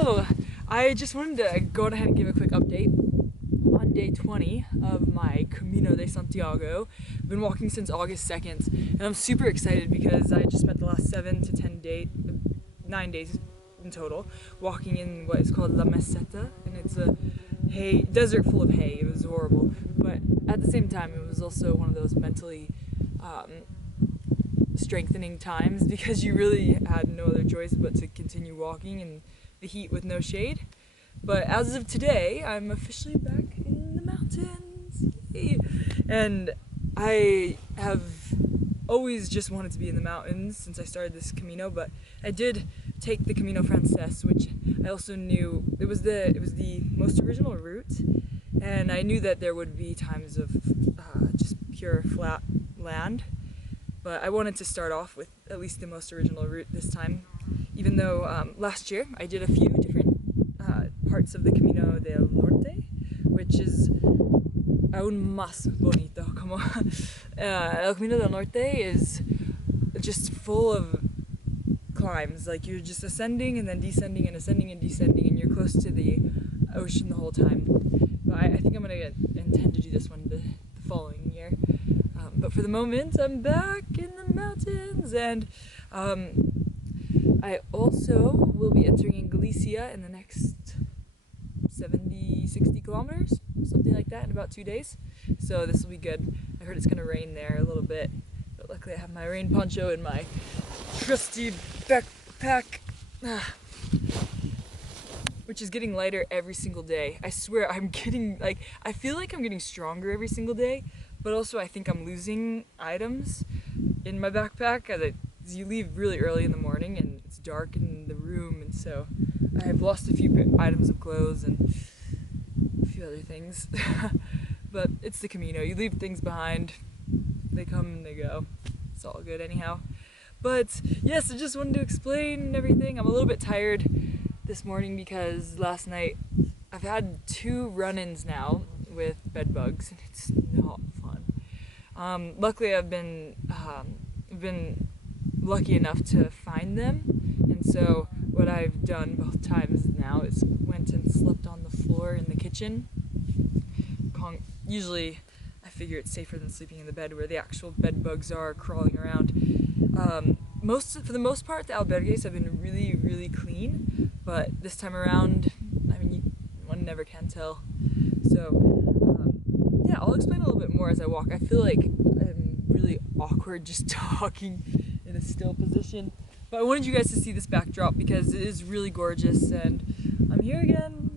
So, I just wanted to go ahead and give a quick update on day 20 of my Camino de Santiago. I've been walking since August 2nd, and I'm super excited because I just spent the last 9 days in total, walking in what is called La Meseta, and it's a desert full of hay. It was horrible, but at the same time, it was also one of those mentally strengthening times because you really had no other choice but to continue walking in the heat with no shade. But as of today, I'm officially back in the mountains. Yay! And I have always just wanted to be in the mountains since I started this Camino, but I did take the Camino Frances, which I also knew it was the most original route, and I knew that there would be times of just pure flat land. But I wanted to start off with at least the most original route this time, even though last year I did a few different parts of the Camino del Norte, which is aún más bonito. Como El Camino del Norte is just full of climbs, like you're just ascending and then descending and ascending and descending, and you're close to the ocean the whole time. But I think I'm gonna intend to do this one the following year. But for the moment, I'm back in the mountains, and I also will be entering Galicia in the next 60 kilometers, something like that, in about 2 days. So this will be good. I heard it's going to rain there a little bit, but luckily I have my rain poncho in my trusty backpack, which is getting lighter every single day. I swear I feel like I'm getting stronger every single day, but also I think I'm losing items in my backpack as you leave really early in the morning and it's dark in the room, and so I have lost a few items of clothes and a few other things. But it's the Camino. You leave things behind, they come and they go. It's all good anyhow. But yes, I just wanted to explain everything. I'm a little bit tired this morning because last night I've had 2 run-ins now with bed bugs, and it's not fun. Luckily I've been lucky enough to find them, and so what I've done both times now is went and slept on the floor in the kitchen. Usually I figure it's safer than sleeping in the bed where the actual bed bugs are crawling around. For the most part, the albergues have been really, really clean, but this time around, I mean, one never can tell. So yeah, I'll explain a little bit more as I walk. I feel like I'm really awkward just talking in a still position, but I wanted you guys to see this backdrop because it is really gorgeous, and I'm here again.